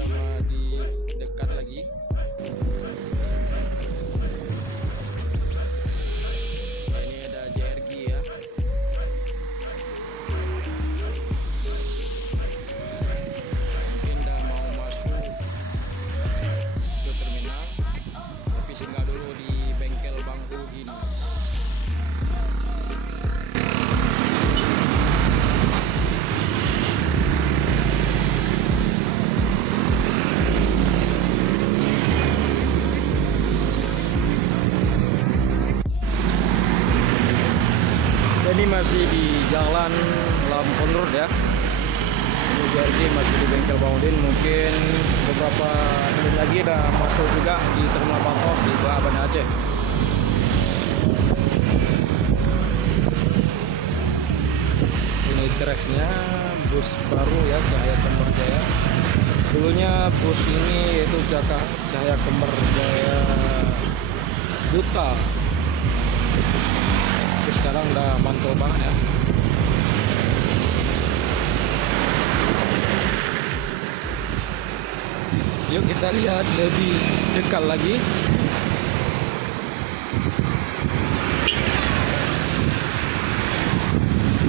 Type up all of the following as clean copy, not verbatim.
sama di dekat lagi. Nah, ini ada JRG ya. Mungkin udah mau masuk ke terminal, tapi singgah dulu di bengkel Bangku ini. Ini masih di jalan Lampung Road ya. Ini jadi masih di bengkel Bang Udin. Mungkin beberapa menit lagi udah masuk juga di terminal Bangkok di Banda Aceh. Ini tracknya bus baru ya, Cahaya Kembar Jaya. Dulunya bus ini yaitu Cahaya Kembar Jaya Duta. Sekarang udah mantul banget ya. Yuk kita lihat lebih dekat lagi.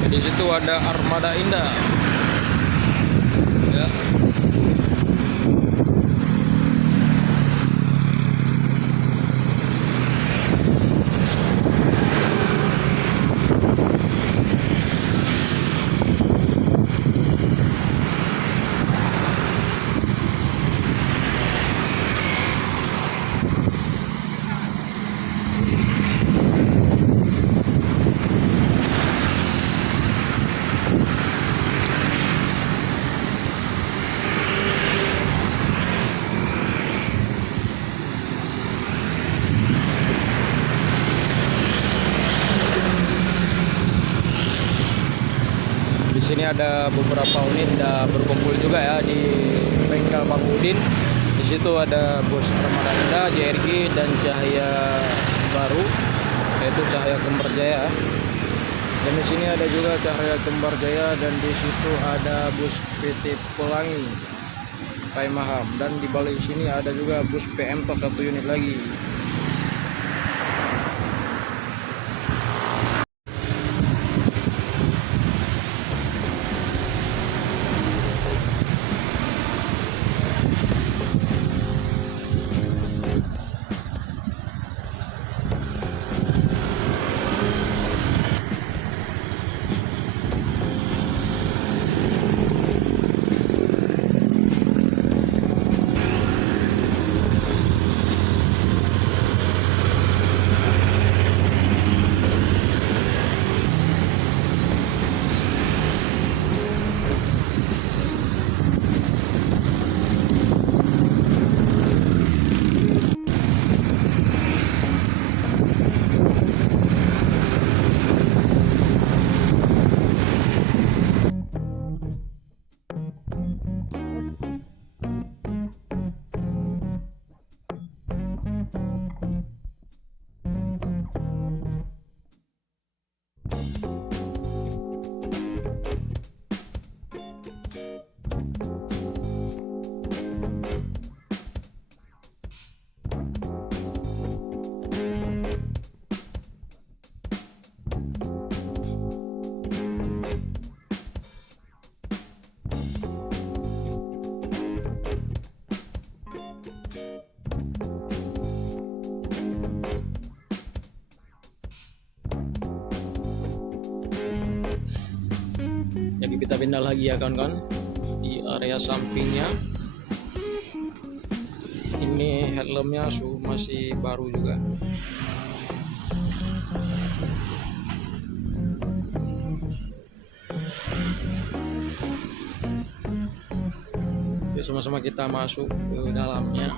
Di situ ada Armada Indah ya. Di sini ada beberapa unit udah berkumpul juga ya di bengkel Bang Udin. Di situ ada bus Armada Indah, JRG dan Cahaya baru yaitu Cahaya Kembar Jaya. Dan di sini ada juga Cahaya Kembar Jaya dan di situ ada bus PT Pelangi Pai Maham dan di balik sini ada juga bus PM Tos 1 unit lagi. Jadi kita pindah lagi ya kawan-kawan di area sampingnya. Ini helmnya masih baru juga. Yuk sama-sama kita masuk ke dalamnya.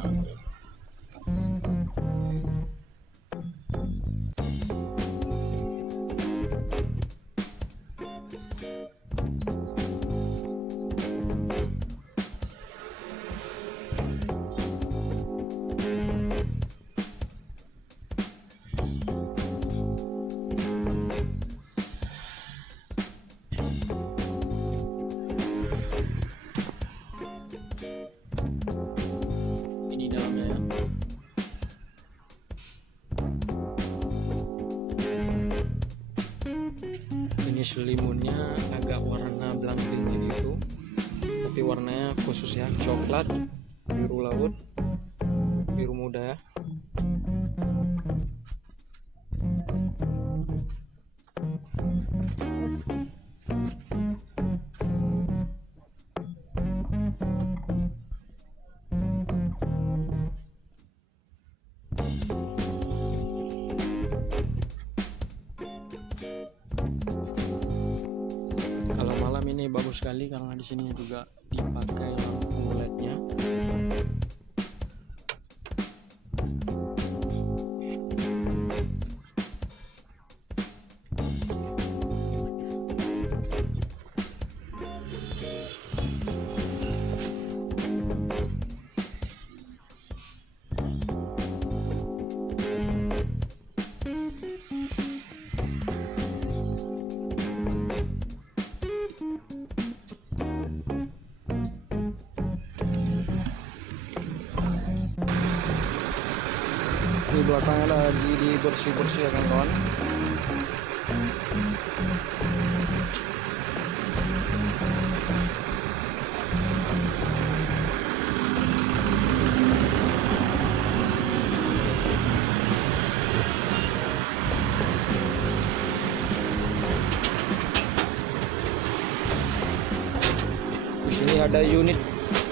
limunnya agak warna blanking gitu, tapi warnanya khusus ya, coklat, biru laut, biru muda ya. Kalau malam ini bagus sekali karena di sini juga dipakai lampu LED-nya. Di belakangnya lagi dibersih-bersih ya kawan-kawan. Di sini ada unit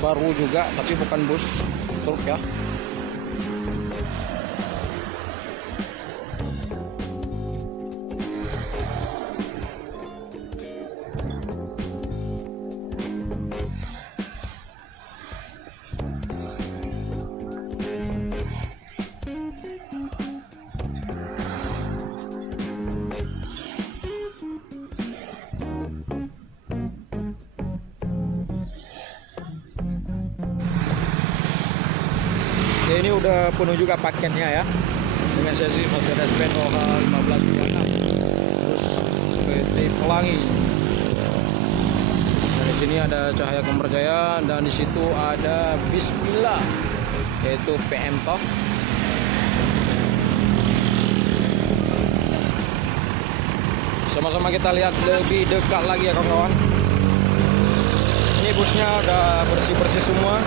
baru juga, tapi bukan bus, truk ya. Ya, ini udah penuh juga paketnya ya, dengan sesi Mercedes-Benz OH 1526 terus PT Pelangi. Dan di sini ada Cahaya Kemerjaya dan di situ ada Bismillah yaitu PM Top. Sama-sama kita lihat lebih dekat lagi ya kawan-kawan. Ini busnya udah bersih-bersih semua.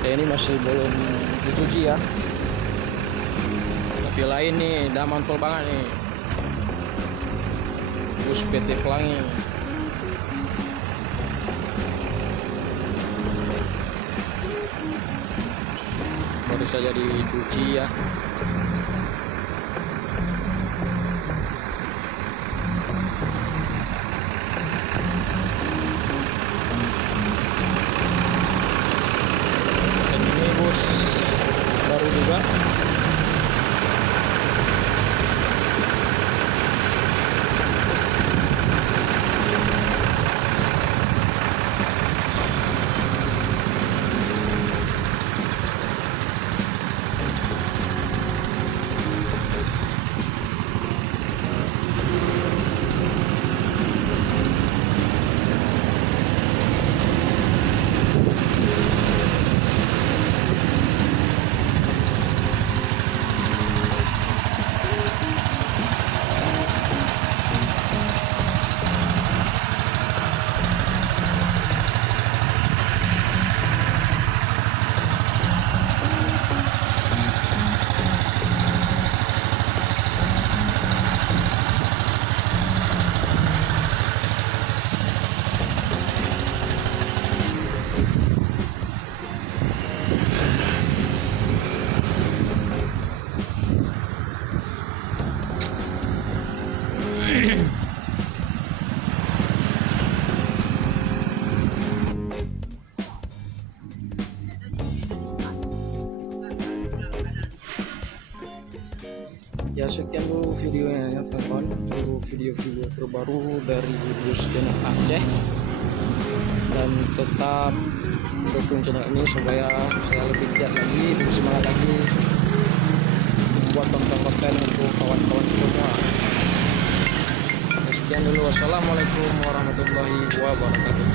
Ya, ini masih belum dicuci ya, tapi lain nih udah mantul banget nih bus PT Pelangi. Baru saja dicuci ya. Baru juga. Ya, sekian dulu videonya ya teman-teman, tunggu video-video terbaru dari bus Denok Aceh, dan tetap dukung channel ini supaya saya lebih giat lagi, lebih semangat lagi membuat konten-konten untuk kawan-kawan semua. Sekian dulu, wassalamualaikum warahmatullahi wabarakatuh.